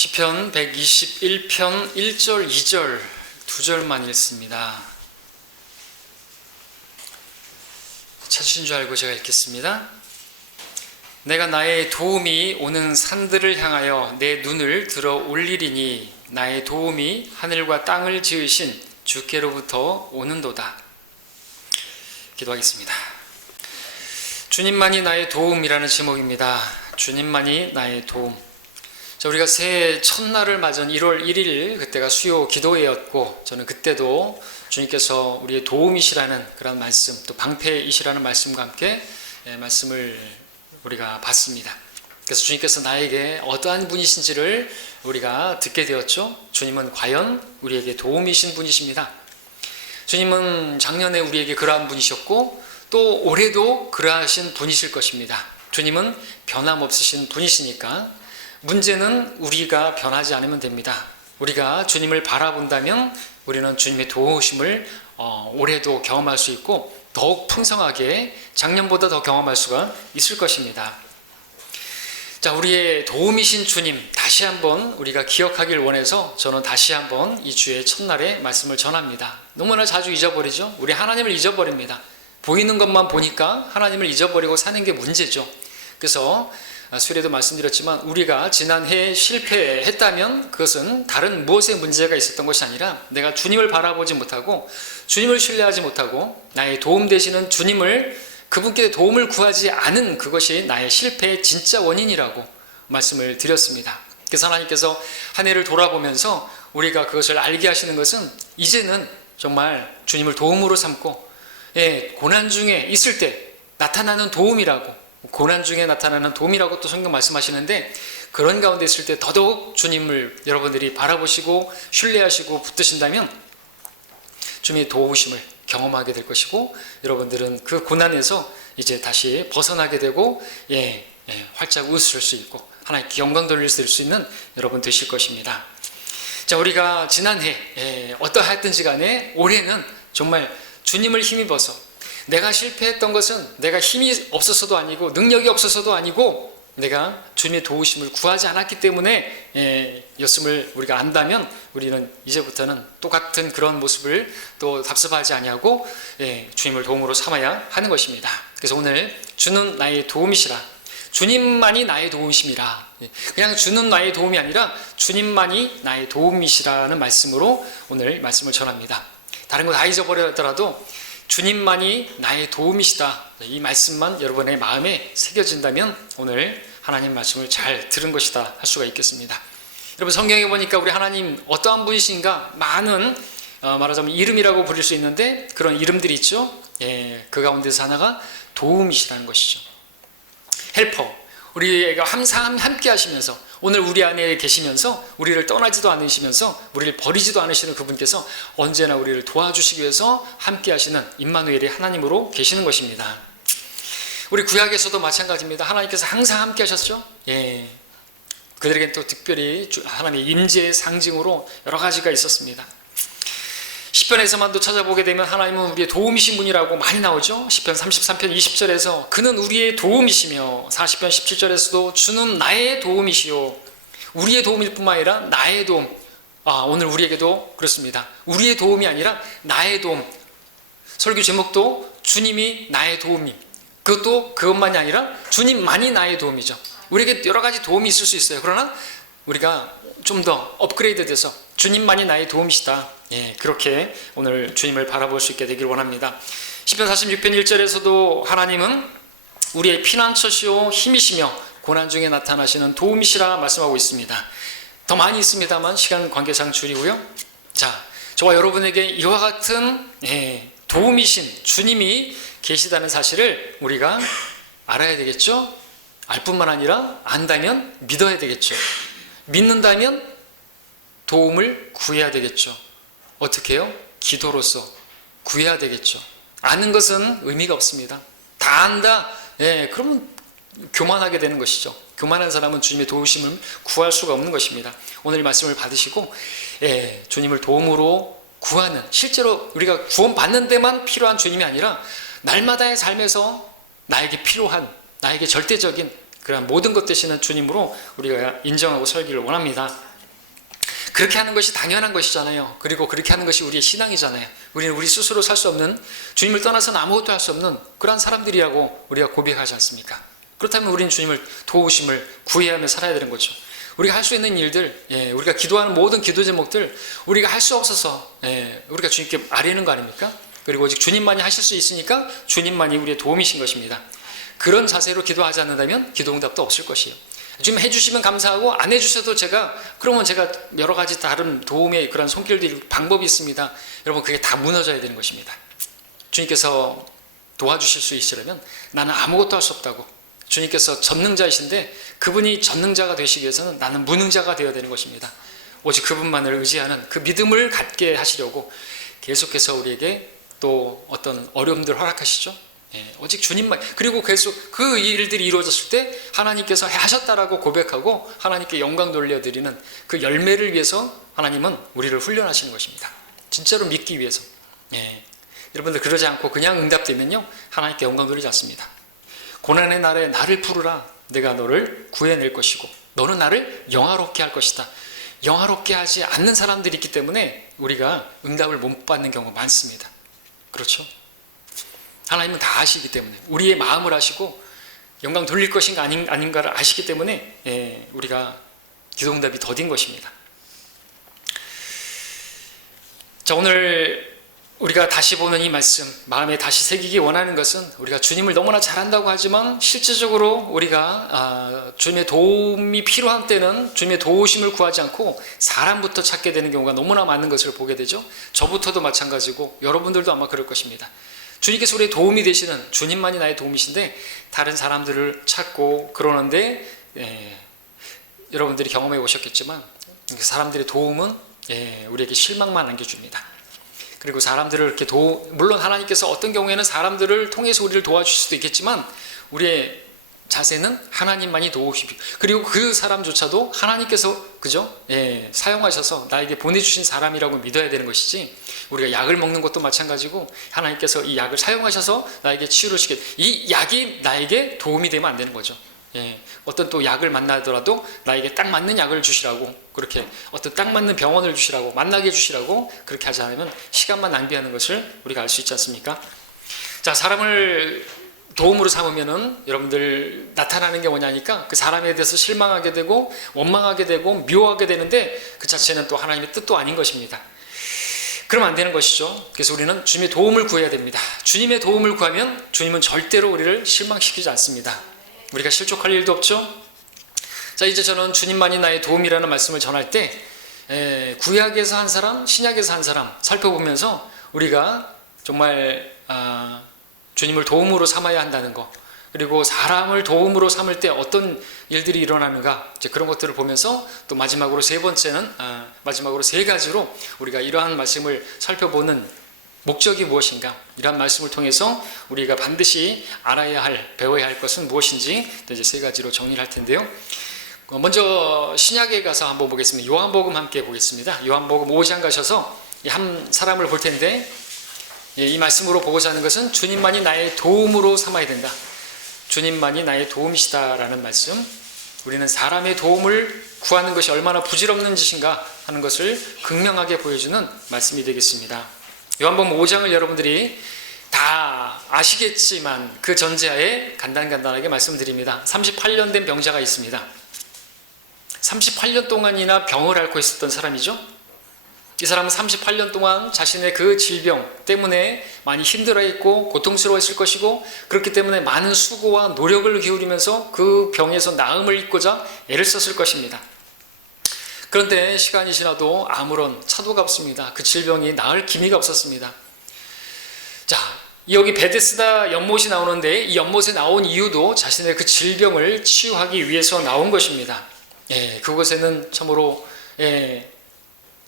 시편 121편 1절, 2절 두 절만 읽습니다. 찾으신 줄 알고 제가 읽겠습니다. 내가 나의 도움이 오는 산들을 향하여 내 눈을 들어 올리리니 나의 도움이 하늘과 땅을 지으신 주께로부터 오는도다. 기도하겠습니다. 주님만이 나의 도움이라는 제목입니다. 주님만이 나의 도움. 자, 우리가 새해 첫날을 맞은 1월 1일 그때가 수요 기도회였고, 저는 그때도 주님께서 우리의 도움이시라는 그런 말씀, 또 방패이시라는 말씀과 함께 말씀을 우리가 봤습니다. 그래서 주님께서 나에게 어떠한 분이신지를 우리가 듣게 되었죠. 주님은 과연 우리에게 도움이신 분이십니다. 주님은 작년에 우리에게 그러한 분이셨고 또 올해도 그러하신 분이실 것입니다. 주님은 변함없으신 분이시니까 문제는 우리가 변하지 않으면 됩니다. 우리가 주님을 바라본다면 우리는 주님의 도우심을 올해도 경험할 수 있고 더욱 풍성하게 작년보다 더 경험할 수가 있을 것입니다. 자, 우리의 도움이신 주님 다시 한번 우리가 기억하길 원해서 저는 다시 한번 이 주의 첫날에 말씀을 전합니다. 너무나 자주 잊어버리죠. 우리 하나님을 잊어버립니다. 보이는 것만 보니까 하나님을 잊어버리고 사는 게 문제죠. 그래서 수요일에도 말씀드렸지만 우리가 지난해에 실패했다면 그것은 다른 무엇의 문제가 있었던 것이 아니라 내가 주님을 바라보지 못하고 주님을 신뢰하지 못하고 나의 도움 되시는 주님을, 그분께 도움을 구하지 않은 그것이 나의 실패의 진짜 원인이라고 말씀을 드렸습니다. 그래서 하나님께서 한 해를 돌아보면서 우리가 그것을 알게 하시는 것은 이제는 정말 주님을 도움으로 삼고 고난 중에 있을 때 나타나는 도움이라고, 고난 중에 나타나는 도움이라고 또 성경 말씀하시는데, 그런 가운데 있을 때 더더욱 주님을 여러분들이 바라보시고 신뢰하시고 붙드신다면 주님의 도우심을 경험하게 될 것이고, 여러분들은 그 고난에서 이제 다시 벗어나게 되고 활짝 웃을 수 있고 하나님께 영광 돌릴 수 있는 여러분 되실 것입니다. 자, 우리가 지난해 어떠하였든지 간에 올해는 정말 주님을 힘입어서, 내가 실패했던 것은 내가 힘이 없어서도 아니고 능력이 없어서도 아니고 내가 주님의 도우심을 구하지 않았기 때문에 였음을 우리가 안다면 우리는 이제부터는 똑같은 그런 모습을 또 답습하지 아니하고 주님을 도움으로 삼아야 하는 것입니다. 그래서 오늘 주는 나의 도움이시라, 주님만이 나의 도움이심이라, 그냥 주는 나의 도움이 아니라 주님만이 나의 도움이시라는 말씀으로 오늘 말씀을 전합니다. 다른 거 다 잊어버렸더라도 주님만이 나의 도움이시다, 이 말씀만 여러분의 마음에 새겨진다면 오늘 하나님 말씀을 잘 들은 것이다 할 수가 있겠습니다. 여러분, 성경에 보니까 우리 하나님 어떠한 분이신가 많은 말하자면 이름이라고 부를 수 있는데 그런 이름들이 있죠. 그 가운데서 하나가 도움이시라는 것이죠. 헬퍼, 우리가 항상 함께 하시면서 오늘 우리 안에 계시면서 우리를 떠나지도 않으시면서 우리를 버리지도 않으시는 그분께서 언제나 우리를 도와주시기 위해서 함께 하시는 임마누엘이 하나님으로 계시는 것입니다. 우리 구약에서도 마찬가지입니다. 하나님께서 항상 함께 하셨죠. 그들에겐 또 특별히 하나님의 임재의 상징으로 여러 가지가 있었습니다. 시편에서만도 찾아보게 되면 하나님은 우리의 도움이신 분이라고 많이 나오죠. 시편 33편 20절에서 그는 우리의 도움이시며, 40편 17절에서도 주는 나의 도움이시요, 우리의 도움일 뿐만 아니라 나의 도움. 오늘 우리에게도 그렇습니다. 우리의 도움이 아니라 나의 도움. 설교 제목도 주님이 나의 도움임, 그것만이 아니라 주님만이 나의 도움이죠. 우리에게 여러 가지 도움이 있을 수 있어요. 그러나 우리가 좀 더 업그레이드 돼서 주님만이 나의 도움이시다, 그렇게 오늘 주님을 바라볼 수 있게 되길 원합니다. 시편 46편 1절에서도 하나님은 우리의 피난처시오 힘이시며 고난 중에 나타나시는 도움이시라 말씀하고 있습니다. 더 많이 있습니다만 시간 관계상 줄이고요. 자, 저와 여러분에게 이와 같은 도움이신 주님이 계시다는 사실을 우리가 알아야 되겠죠. 알 뿐만 아니라 안다면 믿어야 되겠죠. 믿는다면 도움을 구해야 되겠죠. 어떻게 해요? 기도로서 구해야 되겠죠. 아는 것은 의미가 없습니다. 다 안다, 그러면 교만하게 되는 것이죠. 교만한 사람은 주님의 도우심을 구할 수가 없는 것입니다. 오늘 이 말씀을 받으시고 주님을 도움으로 구하는, 실제로 우리가 구원받는 데만 필요한 주님이 아니라 날마다의 삶에서 나에게 필요한, 나에게 절대적인 그런 모든 것 되시는 주님으로 우리가 인정하고 살기를 원합니다. 그렇게 하는 것이 당연한 것이잖아요. 그리고 그렇게 하는 것이 우리의 신앙이잖아요. 우리는 우리 스스로 살 수 없는, 주님을 떠나서는 아무것도 할 수 없는 그러한 사람들이라고 우리가 고백하지 않습니까? 그렇다면 우리는 주님을 도우심을 구해야 하며 살아야 되는 거죠. 우리가 할 수 있는 일들, 우리가 기도하는 모든 기도 제목들 우리가 할 수 없어서 우리가 주님께 아뢰는 거 아닙니까? 그리고 오직 주님만이 하실 수 있으니까 주님만이 우리의 도움이신 것입니다. 그런 자세로 기도하지 않는다면 기도 응답도 없을 것이에요. 주님 해주시면 감사하고 안 해주셔도 그러면 제가 여러 가지 다른 도움의 그런 손길들이 방법이 있습니다. 여러분, 그게 다 무너져야 되는 것입니다. 주님께서 도와주실 수 있으려면 나는 아무것도 할 수 없다고, 주님께서 전능자이신데 그분이 전능자가 되시기 위해서는 나는 무능자가 되어야 되는 것입니다. 오직 그분만을 의지하는 그 믿음을 갖게 하시려고 계속해서 우리에게 또 어떤 어려움들을 허락하시죠. 오직 주님만. 그리고 계속 그 일들이 이루어졌을 때 하나님께서 하셨다라고 고백하고 하나님께 영광 돌려드리는 그 열매를 위해서 하나님은 우리를 훈련하시는 것입니다. 진짜로 믿기 위해서. 여러분들 그러지 않고 그냥 응답되면요, 하나님께 영광 돌리지 않습니다. 고난의 날에 나를 부르라, 내가 너를 구해낼 것이고 너는 나를 영화롭게 할 것이다. 영화롭게 하지 않는 사람들이 있기 때문에 우리가 응답을 못 받는 경우가 많습니다. 그렇죠? 하나님은 다 아시기 때문에, 우리의 마음을 아시고 영광 돌릴 것인가 아닌가를 아시기 때문에 우리가 기도응답이 더딘 것입니다. 자, 오늘 우리가 다시 보는 이 말씀, 마음에 다시 새기기 원하는 것은, 우리가 주님을 너무나 잘한다고 하지만 실질적으로 우리가 주님의 도움이 필요한 때는 주님의 도우심을 구하지 않고 사람부터 찾게 되는 경우가 너무나 많은 것을 보게 되죠. 저부터도 마찬가지고 여러분들도 아마 그럴 것입니다. 주님께서 우리의 도움이 되시는, 주님만이 나의 도움이신데 다른 사람들을 찾고 그러는데 여러분들이 경험해 보셨겠지만 사람들의 도움은 우리에게 실망만 안겨줍니다. 그리고 사람들을 이렇게 물론 하나님께서 어떤 경우에는 사람들을 통해서 우리를 도와주실 수도 있겠지만 우리의 자세는 하나님만이 도우시고, 그리고 그 사람조차도 하나님께서 사용하셔서 나에게 보내주신 사람이라고 믿어야 되는 것이지, 우리가 약을 먹는 것도 마찬가지고 하나님께서 이 약을 사용하셔서 나에게 치유를 이 약이 나에게 도움이 되면 안 되는 거죠. 어떤 또 약을 만나더라도 나에게 딱 맞는 약을 주시라고, 그렇게 어떤 딱 맞는 병원을 주시라고, 만나게 해주시라고 그렇게 하지 않으면 시간만 낭비하는 것을 우리가 알 수 있지 않습니까? 자, 사람을 도움으로 삼으면은 여러분들 나타나는 게 뭐냐니까 그 사람에 대해서 실망하게 되고 원망하게 되고 미워하게 되는데 그 자체는 또 하나님의 뜻도 아닌 것입니다. 그러면 안 되는 것이죠. 그래서 우리는 주님의 도움을 구해야 됩니다. 주님의 도움을 구하면 주님은 절대로 우리를 실망시키지 않습니다. 우리가 실족할 일도 없죠. 자, 이제 저는 주님만이 나의 도움이라는 말씀을 전할 때 구약에서 한 사람, 신약에서 한 사람 살펴보면서 우리가 정말 주님을 도움으로 삼아야 한다는 것, 그리고 사람을 도움으로 삼을 때 어떤 일들이 일어나는가, 이제 그런 것들을 보면서 또 마지막으로 세 가지로 우리가 이러한 말씀을 살펴보는 목적이 무엇인가, 이러한 말씀을 통해서 우리가 반드시 알아야 할, 배워야 할 것은 무엇인지 또 이제 세 가지로 정리를 할 텐데요. 먼저 신약에 가서 한번 보겠습니다. 요한복음 함께 보겠습니다. 요한복음 5장 가셔서 한 사람을 볼 텐데, 이 말씀으로 보고자 하는 것은 주님만이 나의 도움으로 삼아야 된다. 주님만이 나의 도움이시다라는 말씀. 우리는 사람의 도움을 구하는 것이 얼마나 부질없는 짓인가 하는 것을 극명하게 보여주는 말씀이 되겠습니다. 요한복음 5장을 여러분들이 다 아시겠지만 그 전제하에 간단하게 말씀드립니다. 38년 된 병자가 있습니다. 38년 동안이나 병을 앓고 있었던 사람이죠. 이 사람은 38년 동안 자신의 그 질병 때문에 많이 힘들어했고 고통스러워했을 것이고, 그렇기 때문에 많은 수고와 노력을 기울이면서 그 병에서 나음을 입고자 애를 썼을 것입니다. 그런데 시간이 지나도 아무런 차도가 없습니다. 그 질병이 나을 기미가 없었습니다. 자, 여기 베데스다 연못이 나오는데 이 연못에 나온 이유도 자신의 그 질병을 치유하기 위해서 나온 것입니다. 그곳에는 참으로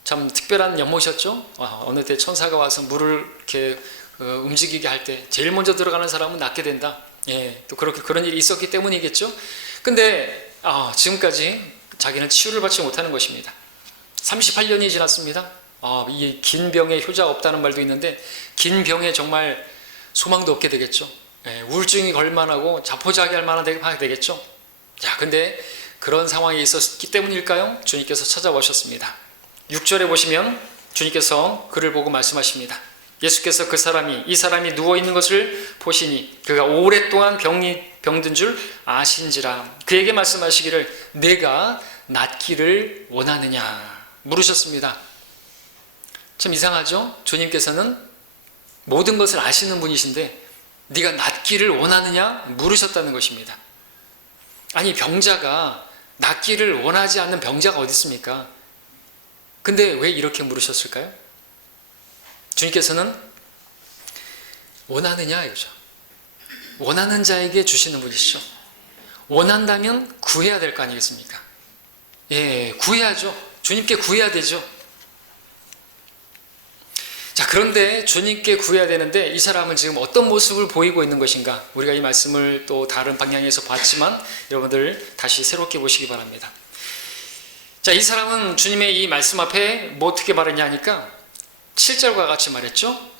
참 특별한 연못이었죠. 어느 때 천사가 와서 물을 이렇게 움직이게 할 때 제일 먼저 들어가는 사람은 낫게 된다. 또 그런 일이 있었기 때문이겠죠. 근데 지금까지 자기는 치유를 받지 못하는 것입니다. 38년이 지났습니다. 이 긴 병에 효자가 없다는 말도 있는데 긴 병에 정말 소망도 없게 되겠죠. 우울증이 걸만하고 자포자기할 만한 데가 되겠죠. 자, 근데 그런 상황이 있었기 때문일까요? 주님께서 찾아오셨습니다. 6절에 보시면 주님께서 그를 보고 말씀하십니다. 예수께서 이 사람이 누워있는 것을 보시니 그가 오랫동안 병든 줄 아신지라. 그에게 말씀하시기를 내가 낫기를 원하느냐 물으셨습니다. 참 이상하죠? 주님께서는 모든 것을 아시는 분이신데 네가 낫기를 원하느냐 물으셨다는 것입니다. 아니, 병자가 낫기를 원하지 않는 병자가 어디 있습니까? 근데 왜 이렇게 물으셨을까요? 주님께서는 원하느냐 이거죠. 원하는 자에게 주시는 분이시죠. 원한다면 구해야 될 거 아니겠습니까? 예, 구해야죠. 주님께 구해야 되죠. 자, 그런데 주님께 구해야 되는데 이 사람은 지금 어떤 모습을 보이고 있는 것인가? 우리가 이 말씀을 또 다른 방향에서 봤지만 여러분들 다시 새롭게 보시기 바랍니다. 자, 이 사람은 주님의 이 말씀 앞에 뭐 어떻게 말했냐 하니까 7절과 같이 말했죠.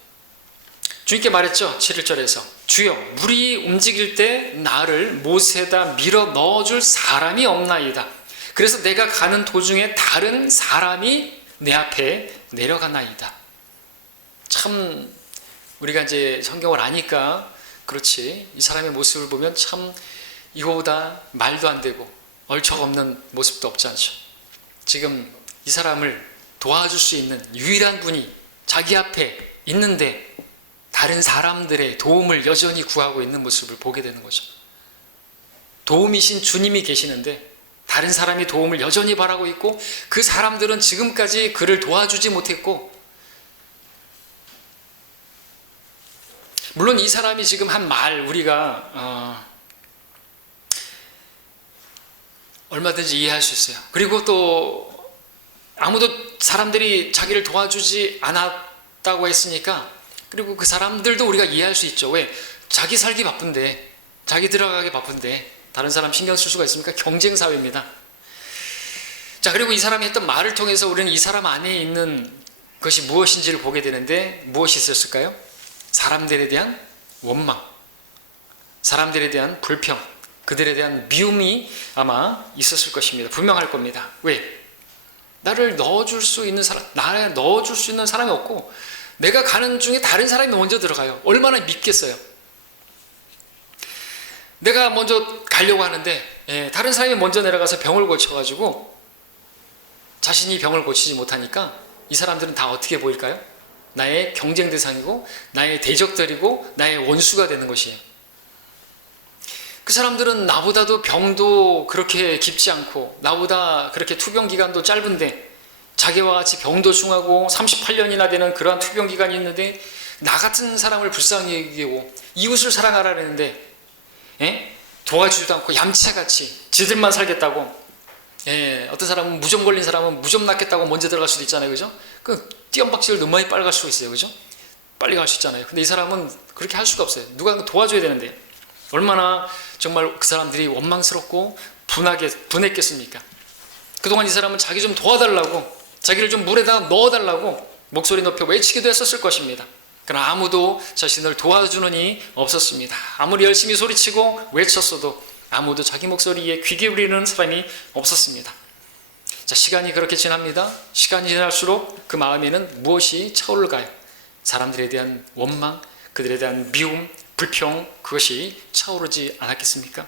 주님께 말했죠. 7절에서 주여, 물이 움직일 때 나를 못에다 밀어 넣어줄 사람이 없나이다. 그래서 내가 가는 도중에 다른 사람이 내 앞에 내려가나이다. 참 우리가 이제 성경을 아니까 그렇지, 이 사람의 모습을 보면 참 이거보다 말도 안 되고 얼척없는 모습도 없지 않죠. 지금 이 사람을 도와줄 수 있는 유일한 분이 자기 앞에 있는데 다른 사람들의 도움을 여전히 구하고 있는 모습을 보게 되는 거죠. 도움이신 주님이 계시는데 다른 사람이 도움을 여전히 바라고 있고 그 사람들은 지금까지 그를 도와주지 못했고, 물론 이 사람이 지금 한 말 우리가 얼마든지 이해할 수 있어요. 그리고 또 아무도 사람들이 자기를 도와주지 않았다고 했으니까, 그리고 그 사람들도 우리가 이해할 수 있죠. 왜? 자기 살기 바쁜데, 자기 들어가기 바쁜데 다른 사람 신경 쓸 수가 있습니까? 경쟁 사회입니다. 자, 그리고 이 사람이 했던 말을 통해서 우리는 이 사람 안에 있는 것이 무엇인지를 보게 되는데 무엇이 있었을까요? 사람들에 대한 원망, 사람들에 대한 불평, 그들에 대한 미움이 아마 있었을 것입니다. 분명할 겁니다. 왜? 나를 넣어줄 수 있는 사람이 없고 내가 가는 중에 다른 사람이 먼저 들어가요. 얼마나 믿겠어요? 내가 먼저 가려고 하는데 다른 사람이 먼저 내려가서 병을 고쳐가지고 자신이 병을 고치지 못하니까 이 사람들은 다 어떻게 보일까요? 나의 경쟁 대상이고 나의 대적들이고 나의 원수가 되는 것이에요. 그 사람들은 나보다도 병도 그렇게 깊지 않고 나보다 그렇게 투병 기간도 짧은데 자기와 같이 병도 중하고 38년이나 되는 그러한 투병 기간이 있는데 나 같은 사람을 불쌍히 여기고 이웃을 사랑하라는데 도와주지도 않고 얌체같이 지들만 살겠다고, 어떤 사람은 무좀 걸린 사람은 무좀 낫겠다고 먼저 들어갈 수도 있잖아요. 그죠? 그 띄엄박질을 너무 많이 빨리 갈 수가 있어요. 그죠? 빨리 갈 수 있잖아요. 근데 이 사람은 그렇게 할 수가 없어요. 누가 도와줘야 되는데 얼마나 정말 그 사람들이 원망스럽고 분했겠습니까? 그동안 이 사람은 자기 좀 도와달라고, 자기를 좀 물에다 넣어달라고 목소리 높여 외치기도 했었을 것입니다. 그러나 아무도 자신을 도와주는 이 없었습니다. 아무리 열심히 소리치고 외쳤어도 아무도 자기 목소리에 귀 기울이는 사람이 없었습니다. 자, 시간이 그렇게 지납니다. 시간이 지날수록 그 마음에는 무엇이 차오를까요? 사람들에 대한 원망, 그들에 대한 미움, 불평, 그것이 차오르지 않았겠습니까?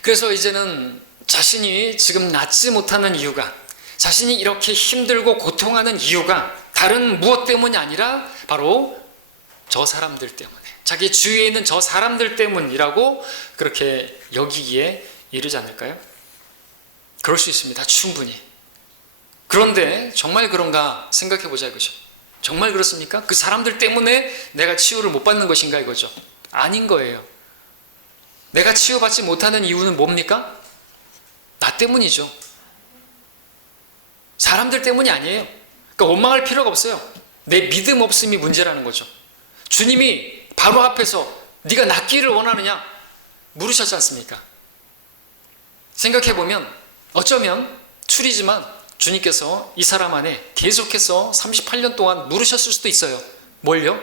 그래서 이제는 자신이 지금 낫지 못하는 이유가, 자신이 이렇게 힘들고 고통하는 이유가 다른 무엇 때문이 아니라 바로 저 사람들 때문에, 자기 주위에 있는 저 사람들 때문이라고 그렇게 여기기에 이르지 않을까요? 그럴 수 있습니다. 충분히. 그런데 정말 그런가 생각해 보자 이거죠. 정말 그렇습니까? 그 사람들 때문에 내가 치유를 못 받는 것인가 이거죠. 아닌 거예요. 내가 치유받지 못하는 이유는 뭡니까? 나 때문이죠. 사람들 때문이 아니에요. 그러니까 원망할 필요가 없어요. 내 믿음 없음이 문제라는 거죠. 주님이 바로 앞에서 네가 낫기를 원하느냐 물으셨지 않습니까? 생각해보면 어쩌면 추리지만 주님께서 이 사람 안에 계속해서 38년 동안 물으셨을 수도 있어요. 뭘요?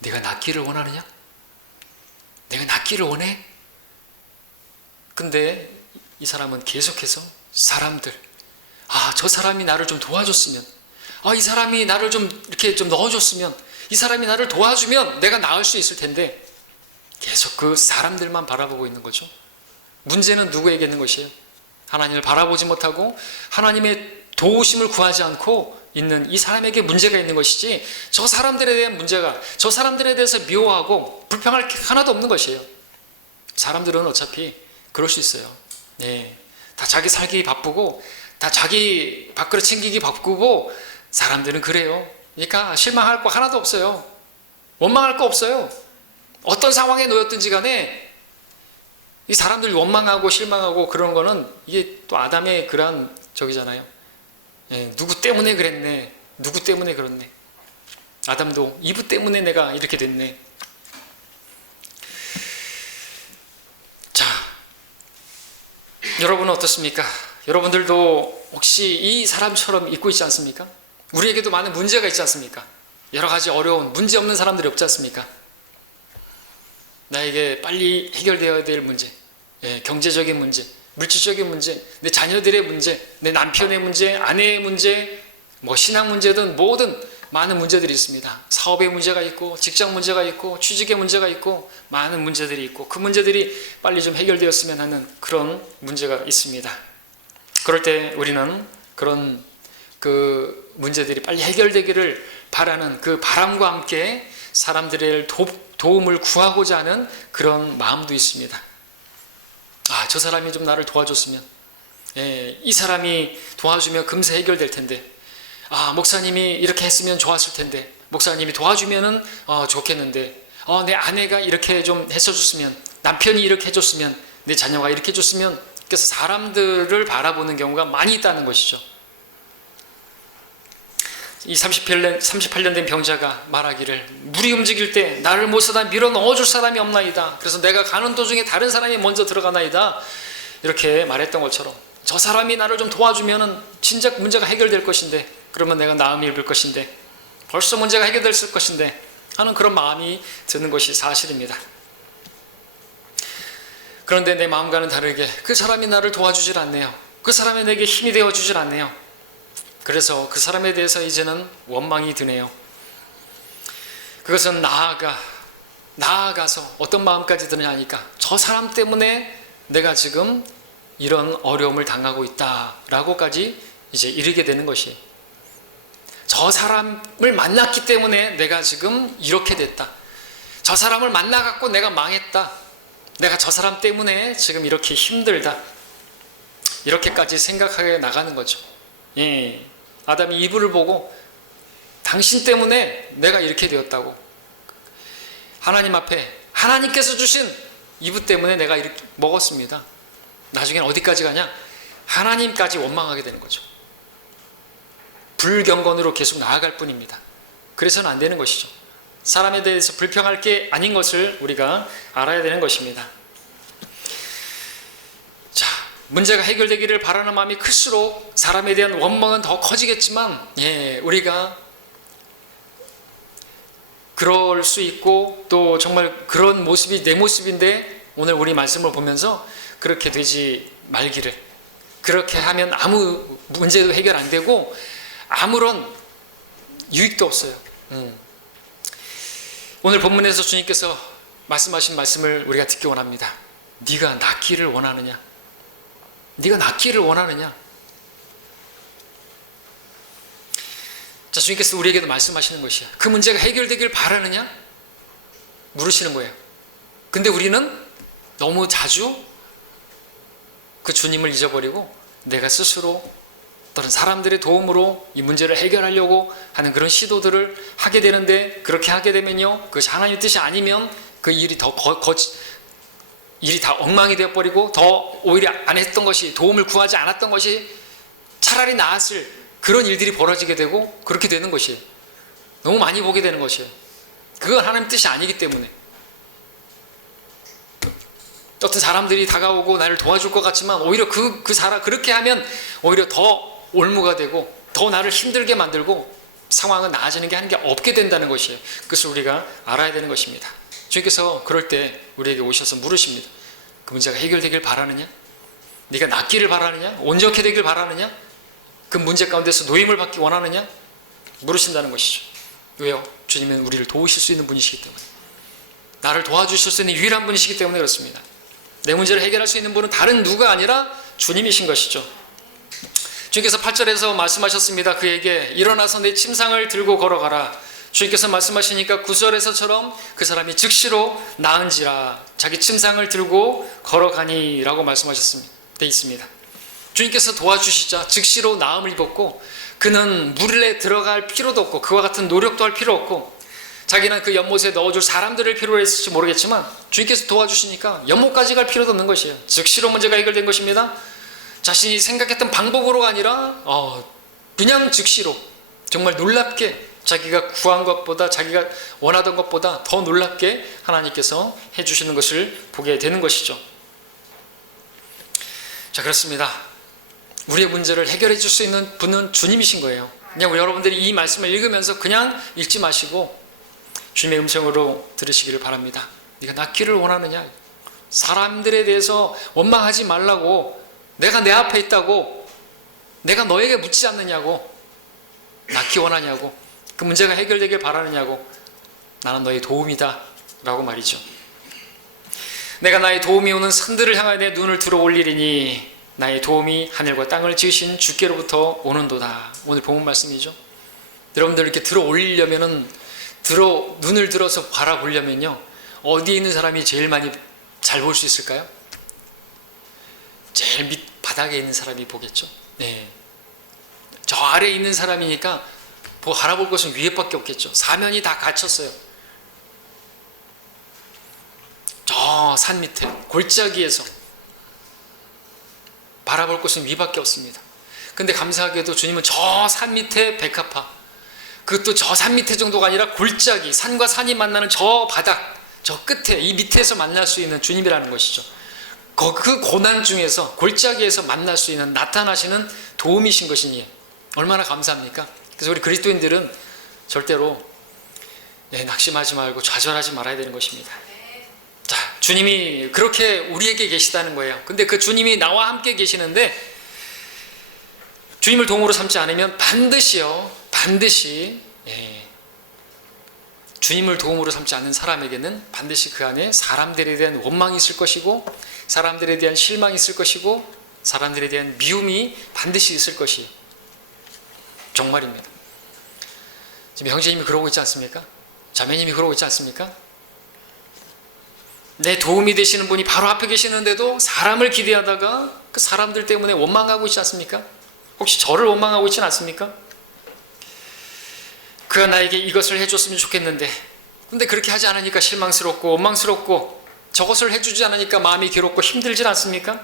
내가 낫기를 원하느냐? 내가 낫기를 원해? 근데 이 사람은 계속해서 사람들, 저 사람이 나를 좀 도와줬으면, 이 사람이 나를 좀 이렇게 좀 넣어줬으면, 이 사람이 나를 도와주면 내가 나을 수 있을 텐데 계속 그 사람들만 바라보고 있는 거죠. 문제는 누구에게 있는 것이에요? 하나님을 바라보지 못하고 하나님의 도우심을 구하지 않고 있는 이 사람에게 문제가 있는 것이지, 저 사람들에 대한 문제가, 저 사람들에 대해서 미워하고 불평할 게 하나도 없는 것이에요. 사람들은 어차피 그럴 수 있어요. 다 자기 살기 바쁘고 다 자기 밥그릇 챙기기 바쁘고 사람들은 그래요. 그러니까 실망할 거 하나도 없어요. 원망할 거 없어요. 어떤 상황에 놓였든지 간에 이 사람들이 원망하고 실망하고 그런 거는 이게 또 아담의 그런 저기잖아요. 누구 때문에 그랬네, 누구 때문에 그렇네. 아담도 이브 때문에 내가 이렇게 됐네. 자, 여러분은 어떻습니까? 여러분들도 혹시 이 사람처럼 있고 있지 않습니까? 우리에게도 많은 문제가 있지 않습니까? 여러 가지 어려운, 문제 없는 사람들이 없지 않습니까? 나에게 빨리 해결되어야 될 문제, 경제적인 문제, 물질적인 문제, 내 자녀들의 문제, 내 남편의 문제, 아내의 문제, 신앙 문제든 뭐든 많은 문제들이 있습니다. 사업의 문제가 있고, 직장 문제가 있고, 취직의 문제가 있고, 많은 문제들이 있고, 그 문제들이 빨리 좀 해결되었으면 하는 그런 문제가 있습니다. 그럴 때 우리는 그런 그 문제들이 빨리 해결되기를 바라는 그 바람과 함께 사람들의 도움을 구하고자 하는 그런 마음도 있습니다. 저 사람이 좀 나를 도와줬으면, 이 사람이 도와주면 금세 해결될 텐데, 목사님이 이렇게 했으면 좋았을 텐데, 목사님이 도와주면은 좋겠는데, 내 아내가 이렇게 좀 했어줬으면, 남편이 이렇게 해줬으면, 내 자녀가 이렇게 해줬으면. 그래서 사람들을 바라보는 경우가 많이 있다는 것이죠. 이 38년 된 병자가 말하기를, 물이 움직일 때 나를 못사다 밀어 넣어줄 사람이 없나이다. 그래서 내가 가는 도중에 다른 사람이 먼저 들어가나이다. 이렇게 말했던 것처럼, 저 사람이 나를 좀 도와주면 진작 문제가 해결될 것인데, 그러면 내가 나음이 입을 것인데, 벌써 문제가 해결됐을 것인데 하는 그런 마음이 드는 것이 사실입니다. 그런데 내 마음과는 다르게 그 사람이 나를 도와주질 않네요. 그 사람이 내게 힘이 되어주질 않네요. 그래서 그 사람에 대해서 이제는 원망이 드네요. 그것은 나아가서 어떤 마음까지 드느냐 하니까, 저 사람 때문에 내가 지금 이런 어려움을 당하고 있다라고까지 이제 이르게 되는 것이에요. 저 사람을 만났기 때문에 내가 지금 이렇게 됐다. 저 사람을 만나갖고 내가 망했다. 내가 저 사람 때문에 지금 이렇게 힘들다. 이렇게까지 생각하게 나가는 거죠. 아담이 이브를 보고 당신 때문에 내가 이렇게 되었다고, 하나님 앞에 하나님께서 주신 이브 때문에 내가 이렇게 먹었습니다. 나중엔 어디까지 가냐? 하나님까지 원망하게 되는 거죠. 불경건으로 계속 나아갈 뿐입니다. 그래서는 안 되는 것이죠. 사람에 대해서 불평할 게 아닌 것을 우리가 알아야 되는 것입니다. 자, 문제가 해결되기를 바라는 마음이 클수록 사람에 대한 원망은 더 커지겠지만, 우리가 그럴 수 있고 또 정말 그런 모습이 내 모습인데, 오늘 우리 말씀을 보면서 그렇게 되지 말기를. 그렇게 하면 아무 문제도 해결 안 되고 아무런 유익도 없어요. 오늘 본문에서 주님께서 말씀하신 말씀을 우리가 듣기 원합니다. 네가 낫기를 원하느냐? 네가 낫기를 원하느냐? 자, 주님께서 우리에게도 말씀하시는 것이야. 그 문제가 해결되길 바라느냐? 물으시는 거예요. 근데 우리는 너무 자주 그 주님을 잊어버리고 내가 스스로 또는 사람들의 도움으로 이 문제를 해결하려고 하는 그런 시도들을 하게 되는데, 그렇게 하게 되면요, 그것이 하나님의 뜻이 아니면 그 일이 일이 다 엉망이 되어버리고, 더 오히려 안 했던 것이, 도움을 구하지 않았던 것이 차라리 나았을 그런 일들이 벌어지게 되고, 그렇게 되는 것이에요. 너무 많이 보게 되는 것이에요. 그건 하나님의 뜻이 아니기 때문에. 어떤 사람들이 다가오고 나를 도와줄 것 같지만 오히려 그 사람 그렇게 하면 오히려 더 올무가 되고 더 나를 힘들게 만들고 상황은 나아지는 게 하는 게 없게 된다는 것이에요. 그것을 우리가 알아야 되는 것입니다. 주님께서 그럴 때 우리에게 오셔서 물으십니다. 그 문제가 해결되길 바라느냐? 네가 낫기를 바라느냐? 온전케 되길 바라느냐? 그 문제 가운데서 노임을 받기 원하느냐? 물으신다는 것이죠. 왜요? 주님은 우리를 도우실 수 있는 분이시기 때문에, 나를 도와주실 수 있는 유일한 분이시기 때문에 그렇습니다. 내 문제를 해결할 수 있는 분은 다른 누가 아니라 주님이신 것이죠. 주님께서 8절에서 말씀하셨습니다. 그에게 일어나서 내 침상을 들고 걸어가라. 주님께서 말씀하시니까 9절에서처럼 그 사람이 즉시로 나은지라 자기 침상을 들고 걸어가니 라고 말씀하셨습니다. 돼 있습니다. 주님께서 도와주시자 즉시로 나음을 입었고, 그는 물에 들어갈 필요도 없고 그와 같은 노력도 할 필요 없고, 자기는 그 연못에 넣어줄 사람들을 필요로 했을지 모르겠지만 주님께서 도와주시니까 연못까지 갈 필요도 없는 것이에요. 즉시로 문제가 해결된 것입니다. 자신이 생각했던 방법으로가 아니라 그냥 즉시로, 정말 놀랍게 자기가 구한 것보다, 자기가 원하던 것보다 더 놀랍게 하나님께서 해주시는 것을 보게 되는 것이죠. 자, 그렇습니다. 우리의 문제를 해결해 줄 수 있는 분은 주님이신 거예요. 그냥 여러분들이 이 말씀을 읽으면서 그냥 읽지 마시고 주님의 음성으로 들으시기를 바랍니다. 네가 낫기를 원하느냐? 사람들에 대해서 원망하지 말라고, 내가 내 앞에 있다고, 내가 너에게 묻지 않느냐고, 낫기 원하냐고, 그 문제가 해결되길 바라느냐고, 나는 너의 도움이다 라고 말이죠. 내가 나의 도움이 오는 산들을 향하여 내 눈을 들어 올리리니 나의 도움이 하늘과 땅을 지으신 주께로부터 오는도다. 오늘 본문 말씀이죠. 여러분들 이렇게 들어 올리려면은, 눈을 들어서 바라보려면요, 어디에 있는 사람이 제일 많이 잘 볼 수 있을까요? 제일 밑 바닥에 있는 사람이 보겠죠. 네. 저 아래에 있는 사람이니까 바라볼 것은 위에밖에 없겠죠. 사면이 다 갇혔어요. 저 산 밑에 골짜기에서 바라볼 것은 위밖에 없습니다. 근데 감사하게도 주님은 저 산 밑에 백합화, 그것도 저 산 밑에 정도가 아니라 골짜기, 산과 산이 만나는 저 바닥, 저 끝에, 이 밑에서 만날 수 있는 주님이라는 것이죠. 그 고난 중에서, 골짜기에서 만날 수 있는, 나타나시는 도움이신 것이니 얼마나 감사합니까? 그래서 우리 그리스도인들은 절대로 낙심하지 말고 좌절하지 말아야 되는 것입니다. 자, 주님이 그렇게 우리에게 계시다는 거예요. 근데 그 주님이 나와 함께 계시는데, 주님을 도움으로 삼지 않으면 반드시 주님을 도움으로 삼지 않는 사람에게는 반드시 그 안에 사람들에 대한 원망이 있을 것이고, 사람들에 대한 실망이 있을 것이고, 사람들에 대한 미움이 반드시 있을 것이 정말입니다. 지금 형제님이 그러고 있지 않습니까? 자매님이 그러고 있지 않습니까? 내 도움이 되시는 분이 바로 앞에 계시는데도 사람을 기대하다가 그 사람들 때문에 원망하고 있지 않습니까? 혹시 저를 원망하고 있지는 않습니까? 그가 나에게 이것을 해줬으면 좋겠는데, 근데 그렇게 하지 않으니까 실망스럽고 원망스럽고, 저것을 해주지 않으니까 마음이 괴롭고 힘들지 않습니까?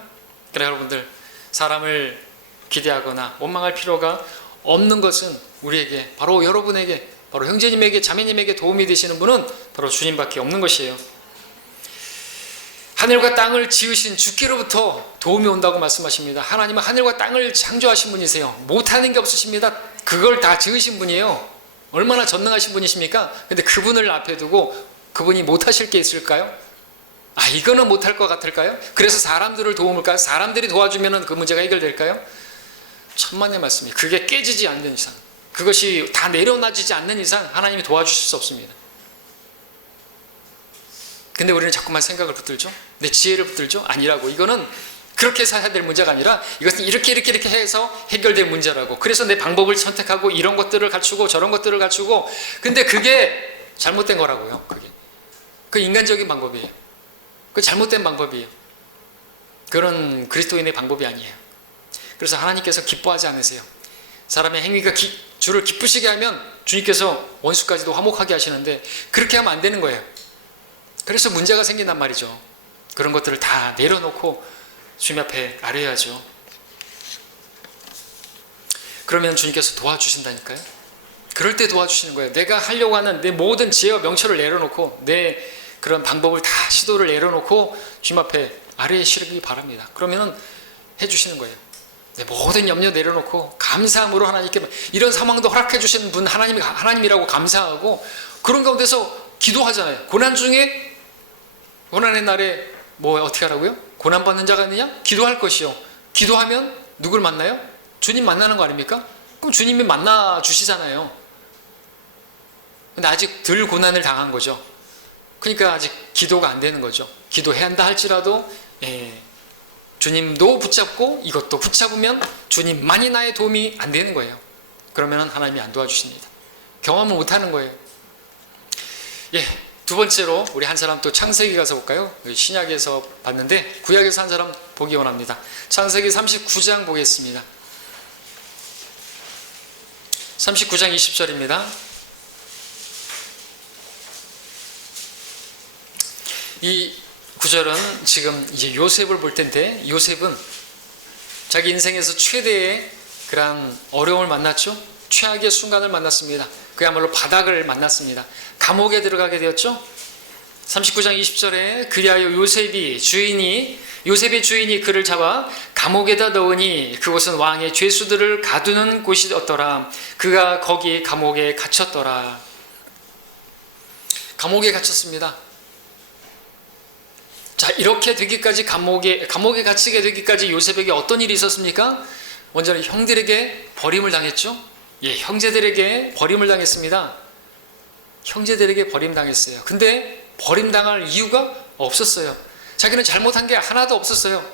그래, 여러분들, 사람을 기대하거나 원망할 필요가 없는 것은 우리에게, 바로 여러분에게, 바로 형제님에게, 자매님에게 도움이 되시는 분은 바로 주님밖에 없는 것이에요. 하늘과 땅을 지으신 주께로부터 도움이 온다고 말씀하십니다. 하나님은 하늘과 땅을 창조하신 분이세요. 못하는 게 없으십니다. 그걸 다 지으신 분이에요. 얼마나 전능하신 분이십니까? 근데 그분을 앞에 두고 그분이 못하실 게 있을까요? 이거는 못할 것 같을까요? 그래서 사람들을 도움을까요? 사람들이 도와주면 그 문제가 해결될까요? 천만의 말씀이, 그게 깨지지 않는 이상, 그것이 다 내려놔지지 않는 이상 하나님이 도와주실 수 없습니다. 근데 우리는 자꾸만 생각을 붙들죠. 내 지혜를 붙들죠. 아니라고. 이거는 그렇게 해서 해야 될 문제가 아니라 이것은 이렇게 해서 해결될 문제라고. 그래서 내 방법을 선택하고 이런 것들을 갖추고 저런 것들을 갖추고, 근데 그게 잘못된 거라고요. 그 인간적인 방법이에요. 그 잘못된 방법이에요. 그런 그리스도인의 방법이 아니에요. 그래서 하나님께서 기뻐하지 않으세요. 사람의 행위가 주를 기쁘시게 하면 주님께서 원수까지도 화목하게 하시는데, 그렇게 하면 안 되는 거예요. 그래서 문제가 생긴단 말이죠. 그런 것들을 다 내려놓고 주님 앞에 아뢰야죠. 그러면 주님께서 도와주신다니까요. 그럴 때 도와주시는 거예요. 내가 하려고 하는 내 모든 지혜와 명철을 내려놓고, 내 그런 방법을 다 시도를 내려놓고 주님 앞에 아뢰시기 바랍니다. 그러면 해주시는 거예요. 내 모든 염려 내려놓고 감사함으로 하나님께, 이런 상황도 허락해 주시는 분 하나님이라고 감사하고, 그런 가운데서 기도하잖아요. 고난의 날에 어떻게 하라고요? 고난받는 자가 있느냐? 기도할 것이요. 기도하면 누굴 만나요? 주님 만나는 거 아닙니까? 그럼 주님이 만나 주시잖아요. 근데 아직 덜 고난을 당한 거죠. 그러니까 아직 기도가 안 되는 거죠. 기도해야 한다 할지라도 주님도 붙잡고 이것도 붙잡으면 주님만이 나의 도움이 안 되는 거예요. 그러면 하나님이 안 도와주십니다. 경험을 못하는 거예요. 두 번째로 우리 한 사람 또 창세기 가서 볼까요? 신약에서 봤는데 구약에서 한 사람 보기 원합니다. 창세기 39장 보겠습니다. 39장 20절입니다. 이 구절은 지금 이제 요셉을 볼 텐데, 요셉은 자기 인생에서 최대의 그런 어려움을 만났죠. 최악의 순간을 만났습니다. 그야말로 바닥을 만났습니다. 감옥에 들어가게 되었죠. 39장 20절에 그리하여 요셉의 주인이 그를 잡아 감옥에다 넣으니 그곳은 왕의 죄수들을 가두는 곳이었더라. 그가 거기 감옥에 갇혔더라. 감옥에 갇혔습니다. 자, 이렇게 되기까지 감옥에 갇히게 되기까지 요셉에게 어떤 일이 있었습니까? 먼저는 형들에게 버림을 당했죠. 형제들에게 버림을 당했습니다. 형제들에게 버림당했어요. 근데 버림당할 이유가 없었어요. 자기는 잘못한 게 하나도 없었어요.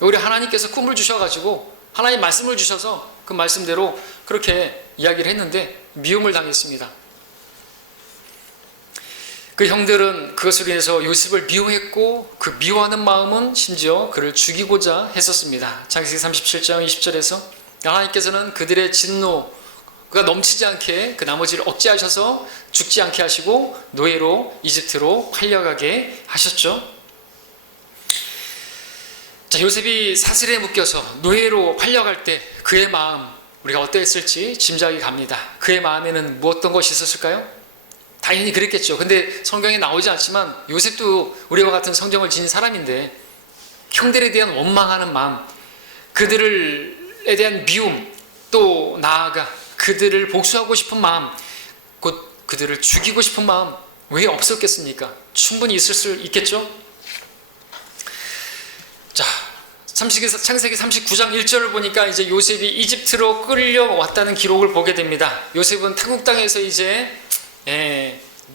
우리 하나님께서 꿈을 주셔가지고 하나님 말씀을 주셔서 그 말씀대로 그렇게 이야기를 했는데 미움을 당했습니다. 그 형들은 그것으로 인해서 요셉을 미워했고 그 미워하는 마음은 심지어 그를 죽이고자 했었습니다. 창세기 37장 20절에서 하나님께서는 그들의 진노가 넘치지 않게 그 나머지를 억제하셔서 죽지 않게 하시고 노예로 이집트로 팔려가게 하셨죠. 자, 요셉이 사슬에 묶여서 노예로 팔려갈 때 그의 마음, 우리가 어떠했을지 짐작이 갑니다. 그의 마음에는 어떤 것이 있었을까요? 당연히 그랬겠죠. 근데 성경에 나오지 않지만 요셉도 우리와 같은 성정을 지닌 사람인데 형들에 대한 원망하는 마음, 그들에 대한 미움, 또 나아가 그들을 복수하고 싶은 마음, 곧 그들을 죽이고 싶은 마음 왜 없었겠습니까? 충분히 있을 수 있겠죠? 자, 창세기 39장 1절을 보니까 이제 요셉이 이집트로 끌려왔다는 기록을 보게 됩니다. 요셉은 타국 땅에서 이제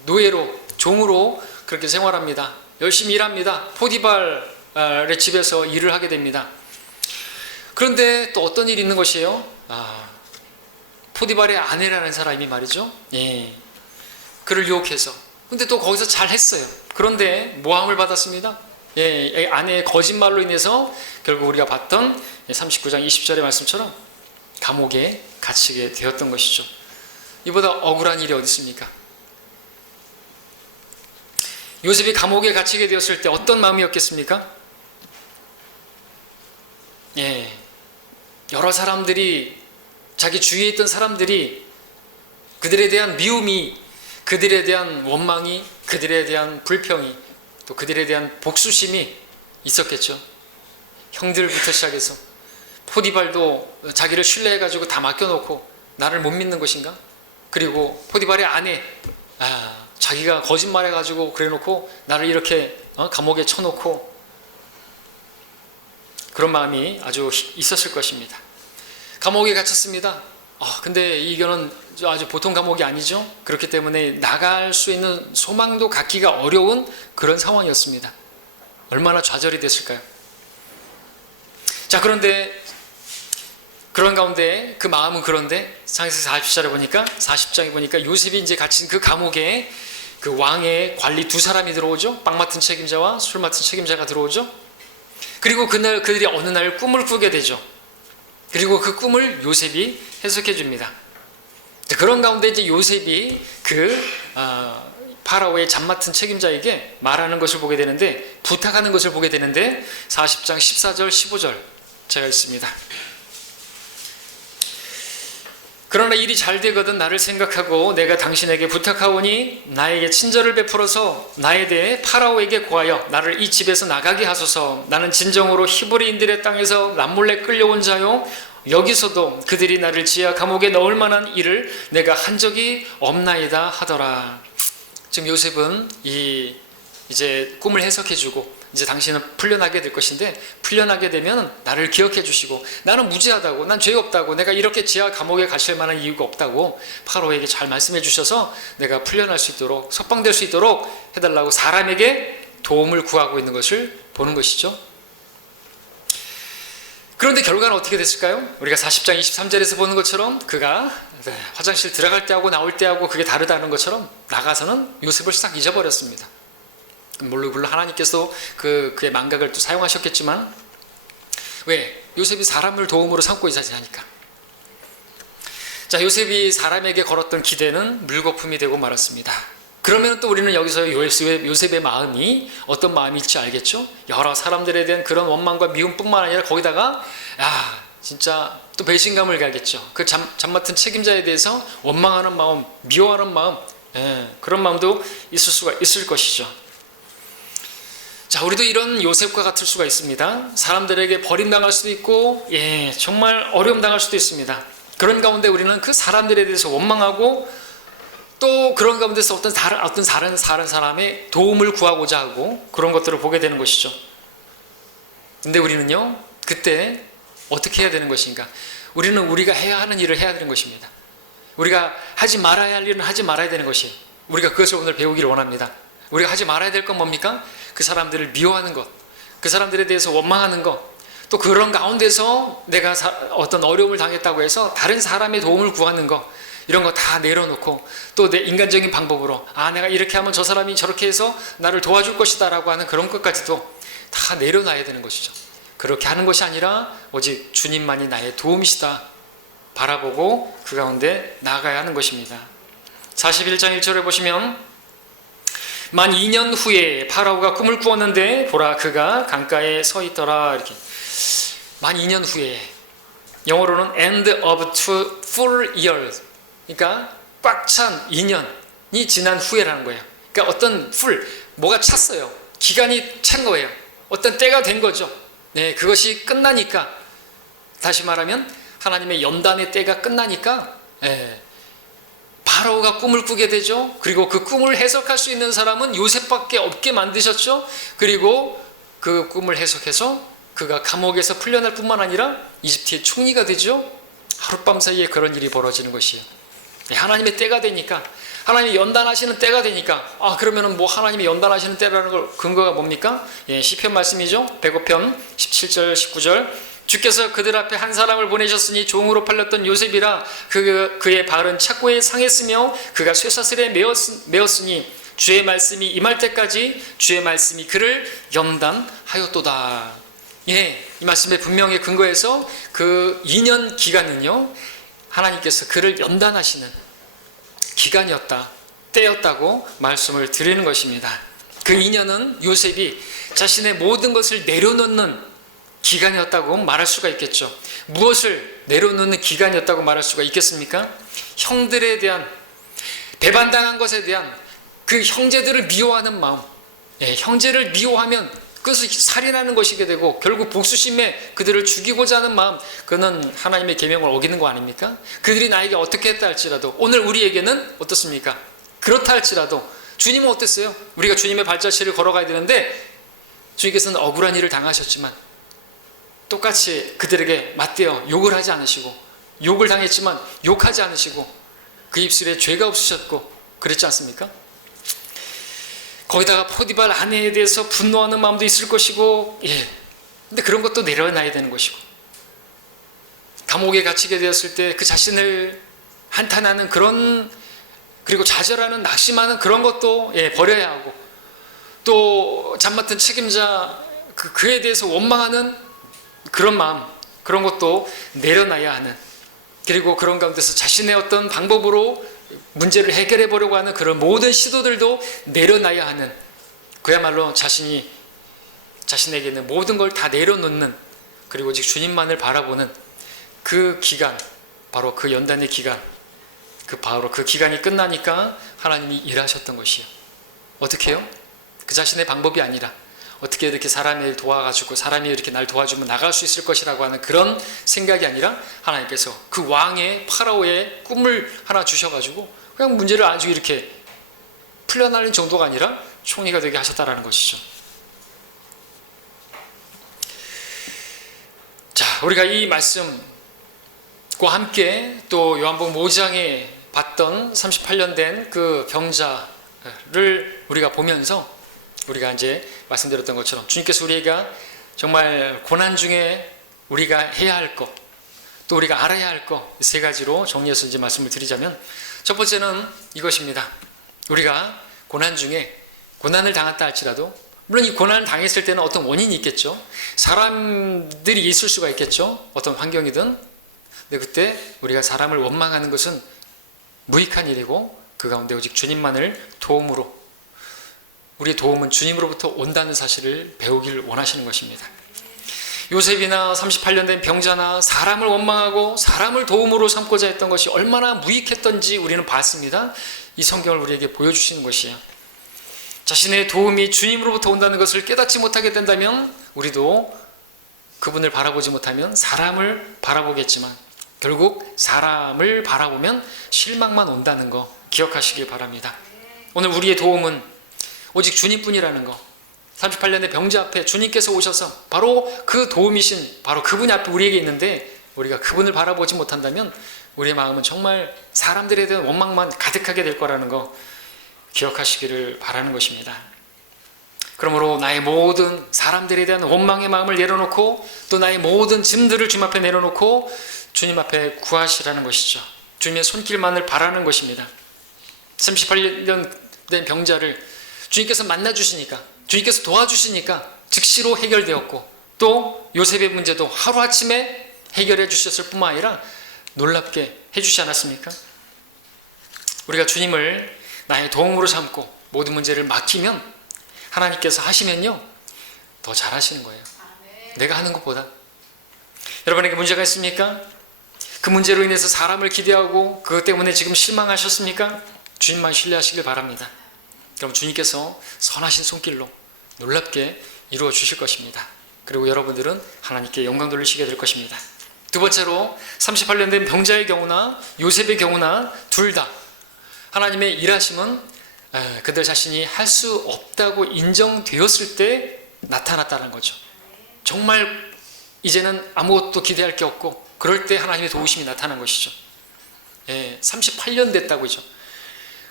노예로, 종으로 그렇게 생활합니다. 열심히 일합니다. 포디발의 집에서 일을 하게 됩니다. 그런데 또 어떤 일이 있는 것이에요? 포디발의 아내라는 사람이 말이죠. 그를 유혹해서. 근데 또 거기서 잘 했어요. 그런데 모함을 받았습니다. 아내의 거짓말로 인해서 결국 우리가 봤던 39장 20절의 말씀처럼 감옥에 갇히게 되었던 것이죠. 이보다 억울한 일이 어디 있습니까? 요셉이 감옥에 갇히게 되었을 때 어떤 마음이었겠습니까? 여러 사람들이, 자기 주위에 있던 사람들이 그들에 대한 미움이, 그들에 대한 원망이, 그들에 대한 불평이, 또 그들에 대한 복수심이 있었겠죠. 형들부터 시작해서 포디발도 자기를 신뢰해가지고 다 맡겨놓고 나를 못 믿는 것인가? 그리고 포디발의 아내, 자기가 거짓말해가지고 그래놓고 나를 이렇게 감옥에 쳐놓고, 그런 마음이 아주 있었을 것입니다. 감옥에 갇혔습니다. 근데 이거는 아주 보통 감옥이 아니죠. 그렇기 때문에 나갈 수 있는 소망도 갖기가 어려운 그런 상황이었습니다. 얼마나 좌절이 됐을까요? 자, 그런데 그런 가운데 그 마음은, 그런데 창세기 40장에 보니까 요셉이 이제 갇힌 그 감옥에 그 왕의 관리 두 사람이 들어오죠. 빵 맡은 책임자와 술 맡은 책임자가 들어오죠. 그리고 그들이 어느 날 꿈을 꾸게 되죠. 그리고 그 꿈을 요셉이 해석해 줍니다. 그런 가운데 이제 요셉이 그 파라오의 잠 맡은 책임자에게 말하는 것을 보게 되는데, 부탁하는 것을 보게 되는데 40장 14절 15절 제가 읽습니다. 그러나 일이 잘 되거든 나를 생각하고 내가 당신에게 부탁하오니 나에게 친절을 베풀어서 나에 대해 파라오에게 고하여 나를 이 집에서 나가게 하소서. 나는 진정으로 히브리인들의 땅에서 남몰래 끌려온 자요, 여기서도 그들이 나를 지하 감옥에 넣을 만한 일을 내가 한 적이 없나이다 하더라. 지금 요셉은 이제 꿈을 해석해주고 이제 당신은 풀려나게 될 것인데 풀려나게 되면 나를 기억해 주시고 나는 무죄하다고 난 죄 없다고 내가 이렇게 지하 감옥에 가실 만한 이유가 없다고 파로에게 잘 말씀해 주셔서 내가 풀려날 수 있도록 석방될 수 있도록 해달라고 사람에게 도움을 구하고 있는 것을 보는 것이죠. 그런데 결과는 어떻게 됐을까요? 우리가 40장 23절에서 보는 것처럼 그가 화장실 들어갈 때하고 나올 때하고 그게 다르다는 것처럼 나가서는 요셉을 싹 잊어버렸습니다. 물론 하나님께서 그의 망각을 또 사용하셨겠지만 왜? 요셉이 사람을 도움으로 삼고 있으니까. 자, 요셉이 사람에게 걸었던 기대는 물거품이 되고 말았습니다. 그러면 또 우리는 여기서 요셉의 마음이 어떤 마음일지 알겠죠? 여러 사람들에 대한 그런 원망과 미움뿐만 아니라 거기다가 진짜 또 배신감을 가겠죠. 그 잠 맡은 책임자에 대해서 원망하는 마음, 미워하는 마음, 그런 마음도 있을 것이죠. 자, 우리도 이런 요셉과 같을 수가 있습니다. 사람들에게 버림당할 수도 있고, 정말 어려움 당할 수도 있습니다. 그런 가운데 우리는 그 사람들에 대해서 원망하고 또 그런 가운데서 어떤 다른 사람의 도움을 구하고자 하고 그런 것들을 보게 되는 것이죠. 근데 우리는요, 그때 어떻게 해야 되는 것인가? 우리는 우리가 해야 하는 일을 해야 되는 것입니다. 우리가 하지 말아야 할 일은 하지 말아야 되는 것이에요. 우리가 그것을 오늘 배우기를 원합니다. 우리가 하지 말아야 될 건 뭡니까? 그 사람들을 미워하는 것, 그 사람들에 대해서 원망하는 것, 또 그런 가운데서 내가 어떤 어려움을 당했다고 해서 다른 사람의 도움을 구하는 것, 이런 거 다 내려놓고 또 내 인간적인 방법으로 내가 이렇게 하면 저 사람이 저렇게 해서 나를 도와줄 것이다 라고 하는 그런 것까지도 다 내려놔야 되는 것이죠. 그렇게 하는 것이 아니라 오직 주님만이 나의 도움이시다 바라보고 그 가운데 나아가야 하는 것입니다. 41장 1절에 보시면 만 2년 후에 파라오가 꿈을 꾸었는데 보라 그가 강가에 서 있더라. 이렇게 만 2년 후에, 영어로는 end of two full years, 그러니까 꽉 찬 2년이 지난 후에라는 거예요. 그러니까 어떤 뭐가 찼어요. 기간이 찬 거예요. 어떤 때가 된 거죠. 그것이 끝나니까, 다시 말하면 하나님의 연단의 때가 끝나니까 파라오가 꿈을 꾸게 되죠. 그리고 그 꿈을 해석할 수 있는 사람은 요셉밖에 없게 만드셨죠. 그리고 그 꿈을 해석해서 그가 감옥에서 풀려날 뿐만 아니라 이집트의 총리가 되죠. 하룻밤 사이에 그런 일이 벌어지는 것이에요. 하나님의 때가 되니까, 하나님이 연단하시는 때가 되니까, 그러면은 뭐 하나님이 연단하시는 때라는 걸 근거가 뭡니까? 시편 말씀이죠. 105편 17절 19절. 주께서 그들 앞에 한 사람을 보내셨으니 종으로 팔렸던 요셉이라 그의 발은 착고에 상했으며 그가 쇠사슬에 매었으니 주의 말씀이 임할 때까지 주의 말씀이 그를 연단하였도다. 이 말씀의 분명히 근거해서 그 2년 기간은요, 하나님께서 그를 연단하시는 기간이었다, 때였다고 말씀을 드리는 것입니다. 그 2년은 요셉이 자신의 모든 것을 내려놓는 기간이었다고 말할 수가 있겠죠. 무엇을 내려놓는 기간이었다고 말할 수가 있겠습니까? 형들에 대한, 배반당한 것에 대한 그 형제들을 미워하는 마음, 형제를 미워하면 그것을 살인하는 것이게 되고 결국 복수심에 그들을 죽이고자 하는 마음, 그는 하나님의 계명을 어기는 거 아닙니까? 그들이 나에게 어떻게 했다 할지라도, 오늘 우리에게는 어떻습니까? 그렇다 할지라도 주님은 어땠어요? 우리가 주님의 발자취를 걸어가야 되는데 주님께서는 억울한 일을 당하셨지만 똑같이 그들에게 맞대어 욕을 하지 않으시고, 욕을 당했지만 욕하지 않으시고 그 입술에 죄가 없으셨고 그랬지 않습니까? 거기다가 포디발 아내에 대해서 분노하는 마음도 있을 것이고, 근데 그런 것도 내려놔야 되는 것이고, 감옥에 갇히게 되었을 때 그 자신을 한탄하는 그런, 그리고 좌절하는, 낙심하는 그런 것도 버려야 하고, 또 잠 맡은 책임자 그에 대해서 원망하는 그런 마음, 그런 것도 내려놔야 하는, 그리고 그런 가운데서 자신의 어떤 방법으로 문제를 해결해 보려고 하는 그런 모든 시도들도 내려놔야 하는, 그야말로 자신에게 있는 모든 걸 다 내려놓는, 그리고 오직 주님만을 바라보는 그 기간, 바로 그 연단의 기간, 바로 그 기간이 끝나니까 하나님이 일하셨던 것이에요. 어떻게 해요? 그 자신의 방법이 아니라 어떻게 이렇게 사람을 도와가지고 사람이 이렇게 날 도와주면 나갈 수 있을 것이라고 하는 그런 생각이 아니라 하나님께서 그 왕의 파라오의 꿈을 하나 주셔가지고 그냥 문제를 아주 이렇게 풀려나는 정도가 아니라 총리가 되게 하셨다라는 것이죠. 우리가 이 말씀과 함께 또 요한복음 5장에 봤던 38년 된 그 병자를 우리가 보면서 우리가 이제 말씀드렸던 것처럼 주님께서 우리가 정말 고난 중에 우리가 해야 할 것, 또 우리가 알아야 할 것 세 가지로 정리해서 이제 말씀을 드리자면, 첫 번째는 이것입니다. 우리가 고난 중에 고난을 당했다 할지라도, 물론 이 고난을 당했을 때는 어떤 원인이 있겠죠. 사람들이 있을 수가 있겠죠. 어떤 환경이든. 근데 그때 우리가 사람을 원망하는 것은 무익한 일이고, 그 가운데 오직 주님만을 도움으로, 우리의 도움은 주님으로부터 온다는 사실을 배우길 원하시는 것입니다. 요셉이나 38년 된 병자나 사람을 원망하고 사람을 도움으로 삼고자 했던 것이 얼마나 무익했던지 우리는 봤습니다. 이 성경을 우리에게 보여주시는 것이에요. 자신의 도움이 주님으로부터 온다는 것을 깨닫지 못하게 된다면, 우리도 그분을 바라보지 못하면 사람을 바라보겠지만 결국 사람을 바라보면 실망만 온다는 거 기억하시길 바랍니다. 오늘 우리의 도움은 오직 주님뿐이라는 거, 38년의 병자 앞에 주님께서 오셔서 바로 그 도움이신 바로 그분이 앞에 우리에게 있는데, 우리가 그분을 바라보지 못한다면 우리의 마음은 정말 사람들에 대한 원망만 가득하게 될 거라는 거 기억하시기를 바라는 것입니다. 그러므로 나의 모든 사람들에 대한 원망의 마음을 내려놓고, 또 나의 모든 짐들을 주님 앞에 내려놓고 주님 앞에 구하시라는 것이죠. 주님의 손길만을 바라는 것입니다. 38년 된 병자를 주님께서 만나주시니까, 주님께서 도와주시니까 즉시로 해결되었고, 또 요셉의 문제도 하루아침에 해결해 주셨을 뿐만 아니라 놀랍게 해주지 않았습니까? 우리가 주님을 나의 도움으로 삼고 모든 문제를 맡기면 하나님께서 하시면요, 더 잘하시는 거예요. 내가 하는 것보다. 여러분에게 문제가 있습니까? 그 문제로 인해서 사람을 기대하고 그것 때문에 지금 실망하셨습니까? 주님만 신뢰하시길 바랍니다. 그럼 주님께서 선하신 손길로 놀랍게 이루어 주실 것입니다. 그리고 여러분들은 하나님께 영광 돌리시게 될 것입니다. 두 번째로 38년 된 병자의 경우나 요셉의 경우나 둘 다 하나님의 일하심은 그들 자신이 할 수 없다고 인정되었을 때 나타났다는 거죠. 정말 이제는 아무것도 기대할 게 없고 그럴 때 하나님의 도우심이 나타난 것이죠. 38년 됐다고죠.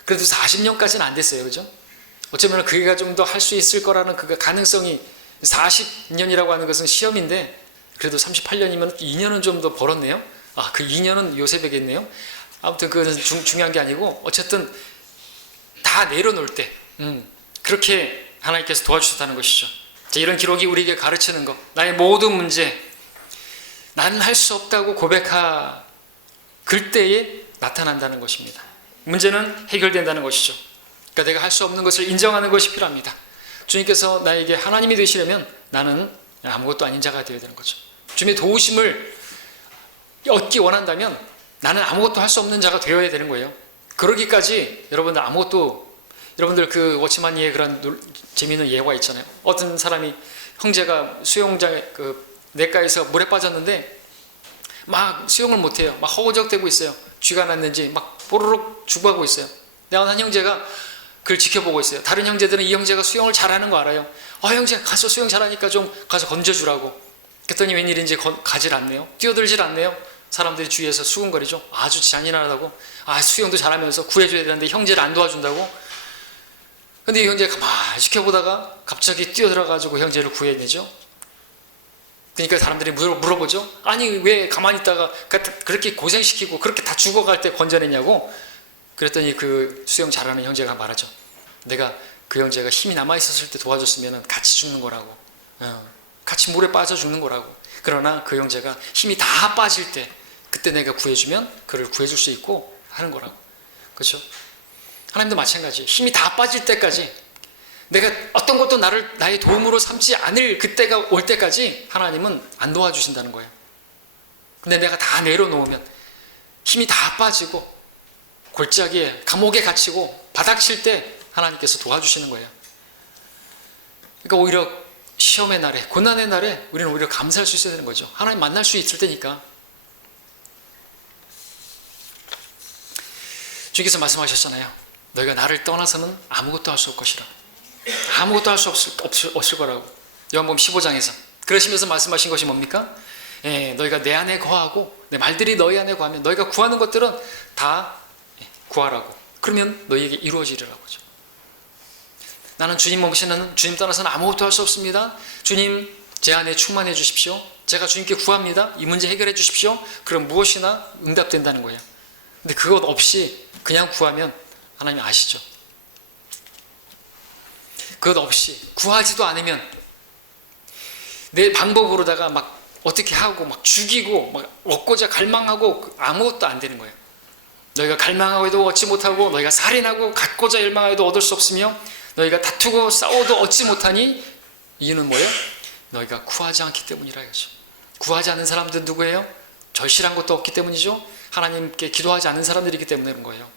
그래도 40년까지는 안 됐어요. 그죠? 어쩌면 그가 좀 더 할 수 있을 거라는 그 가능성이, 40년이라고 하는 것은 시험인데 그래도 38년이면 2년은 좀 더 벌었네요. 그 2년은 요셉에겠네요. 아무튼 그것은 중요한 게 아니고, 어쨌든 다 내려놓을 때 그렇게 하나님께서 도와주셨다는 것이죠. 이런 기록이 우리에게 가르치는 것, 나의 모든 문제, 나는 할 수 없다고 고백할 때에 나타난다는 것입니다. 문제는 해결된다는 것이죠. 그러니까 내가 할 수 없는 것을 인정하는 것이 필요합니다. 주님께서 나에게 하나님이 되시려면 나는 아무것도 아닌 자가 되어야 되는 거죠. 주님의 도우심을 얻기 원한다면 나는 아무것도 할 수 없는 자가 되어야 되는 거예요. 그러기까지 여러분들 여러분들 그 워치마니의 그런 재미있는 예화가 있잖아요. 어떤 사람이, 형제가 수영장에 냇가에서 물에 빠졌는데 막 수영을 못해요. 막 허우적대고 있어요. 쥐가 났는지 막 뽀로록 죽어가고 있어요. 내가 한 형제가 그걸 지켜보고 있어요. 다른 형제들은 이 형제가 수영을 잘하는 거 알아요. 형제 가서 수영 잘하니까 좀 가서 건져주라고. 그랬더니 웬일인지 가질 않네요. 뛰어들질 않네요. 사람들이 주위에서 수군거리죠. 아주 잔인하다고. 수영도 잘하면서 구해줘야 되는데 형제를 안 도와준다고. 근데 이 형제가 가만히 지켜보다가 갑자기 뛰어들어가지고 형제를 구해내죠. 그러니까 사람들이 물어보죠. 아니 왜 가만히 있다가 그렇게 고생시키고 그렇게 다 죽어갈 때 건져내냐고. 그랬더니 그 수영 잘하는 형제가 말하죠. 내가 그 형제가 힘이 남아있었을 때 도와줬으면 같이 죽는 거라고. 같이 물에 빠져 죽는 거라고. 그러나 그 형제가 힘이 다 빠질 때 그때 내가 구해주면 그를 구해줄 수 있고 하는 거라고. 그렇죠? 하나님도 마찬가지. 힘이 다 빠질 때까지, 내가 어떤 것도 나의 도움으로 삼지 않을 그때가 올 때까지 하나님은 안 도와주신다는 거예요. 근데 내가 다 내려놓으면 힘이 다 빠지고 골짜기에 감옥에 갇히고 바닥칠 때 하나님께서 도와주시는 거예요. 그러니까 오히려 시험의 날에, 고난의 날에 우리는 오히려 감사할 수 있어야 되는 거죠. 하나님 만날 수 있을 때니까. 주께서 말씀하셨잖아요. 너희가 나를 떠나서는 아무것도 할 수 없을 것이라. 아무것도 할 수 없을 거라고. 요한복음 15장에서. 그러시면서 말씀하신 것이 뭡니까? 너희가 내 안에 거하고 내 말들이 너희 안에 거하면 너희가 구하는 것들은 다 구하라고. 그러면 너희에게 이루어지리라고 하죠. 나는 주님 없이는, 주님 떠나서는 아무것도 할 수 없습니다. 주님 제 안에 충만해 주십시오. 제가 주님께 구합니다. 이 문제 해결해 주십시오. 그럼 무엇이나 응답된다는 거예요. 근데 그것 없이 그냥 구하면 하나님 아시죠? 그것 없이 구하지도 않으면 내 방법으로다가 막 어떻게 하고 막 죽이고 막 얻고자 갈망하고 아무것도 안 되는 거예요. 너희가 갈망하고 해도 얻지 못하고, 너희가 살인하고 갖고자 열망하여도 얻을 수 없으며, 너희가 다투고 싸워도 얻지 못하니 이유는 뭐예요? 너희가 구하지 않기 때문이라 이거죠. 구하지 않는 사람들은 누구예요? 절실한 것도 없기 때문이죠. 하나님께 기도하지 않는 사람들이기 때문에 그런 거예요.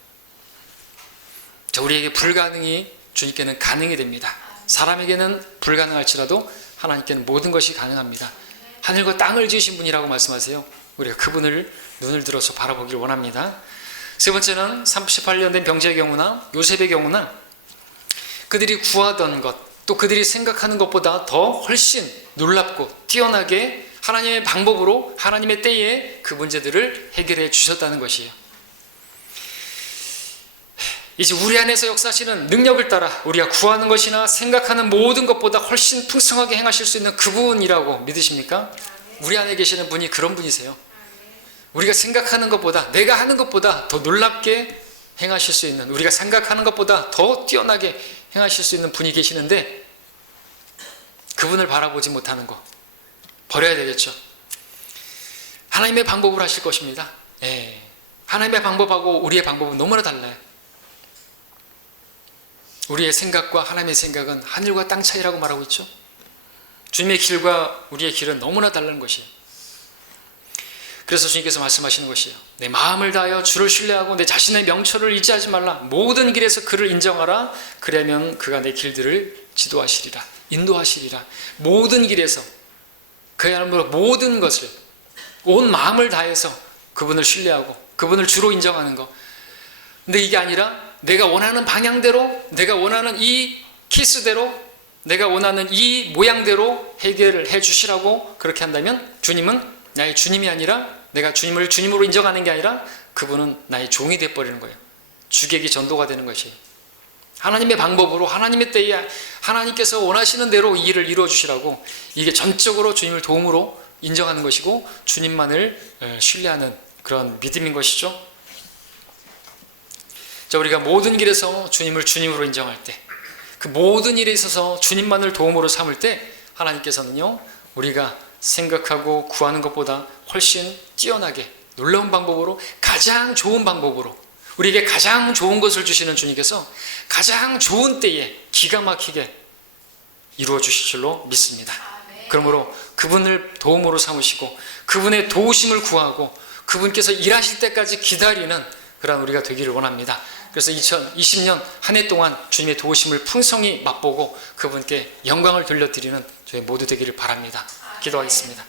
자, 우리에게 불가능이 주님께는 가능이 됩니다. 사람에게는 불가능할지라도 하나님께는 모든 것이 가능합니다. 하늘과 땅을 지으신 분이라고 말씀하세요. 우리가 그분을 눈을 들어서 바라보기를 원합니다. 세 번째는 38년 된 병자의 경우나 요셉의 경우나 그들이 구하던 것, 또 그들이 생각하는 것보다 더 훨씬 놀랍고 뛰어나게 하나님의 방법으로 하나님의 때에 그 문제들을 해결해 주셨다는 것이에요. 이제 우리 안에서 역사하시는 능력을 따라 우리가 구하는 것이나 생각하는 모든 것보다 훨씬 풍성하게 행하실 수 있는 그분이라고 믿으십니까? 우리 안에 계시는 분이 그런 분이세요. 우리가 생각하는 것보다, 내가 하는 것보다 더 놀랍게 행하실 수 있는, 우리가 생각하는 것보다 더 뛰어나게 행하실 수 있는 분이 계시는데 그분을 바라보지 못하는 거 버려야 되겠죠. 하나님의 방법으로 하실 것입니다. 하나님의 방법하고 우리의 방법은 너무나 달라요. 우리의 생각과 하나님의 생각은 하늘과 땅 차이라고 말하고 있죠. 주님의 길과 우리의 길은 너무나 다른 것이에요. 그래서 주님께서 말씀하시는 것이에요. 내 마음을 다하여 주를 신뢰하고 내 자신의 명철을 의지하지 말라. 모든 길에서 그를 인정하라. 그러면 그가 내 길들을 지도하시리라. 인도하시리라. 모든 길에서 그야말로 모든 것을 온 마음을 다해서 그분을 신뢰하고 그분을 주로 인정하는 것. 근데 이게 아니라 내가 원하는 방향대로, 내가 원하는 이 키스대로, 내가 원하는 이 모양대로 해결을 해 주시라고 그렇게 한다면 주님은 나의 주님이 아니라, 내가 주님을 주님으로 인정하는 게 아니라 그분은 나의 종이 되어버리는 거예요. 주객이 전도가 되는 것이에요. 하나님의 방법으로 하나님의 때에 하나님께서 원하시는 대로 이 일을 이루어 주시라고, 이게 전적으로 주님을 도움으로 인정하는 것이고 주님만을 신뢰하는 그런 믿음인 것이죠. 자, 우리가 모든 길에서 주님을 주님으로 인정할 때, 그 모든 일에 있어서 주님만을 도움으로 삼을 때 하나님께서는요, 우리가 생각하고 구하는 것보다 훨씬 뛰어나게 놀라운 방법으로, 가장 좋은 방법으로 우리에게 가장 좋은 것을 주시는 주님께서 가장 좋은 때에 기가 막히게 이루어 주실 줄로 믿습니다. 그러므로 그분을 도움으로 삼으시고 그분의 도우심을 구하고 그분께서 일하실 때까지 기다리는 그런 우리가 되기를 원합니다. 그래서 2020년 한 해 동안 주님의 도우심을 풍성히 맛보고 그분께 영광을 돌려드리는 저희 모두 되기를 바랍니다. 기도하겠습니다.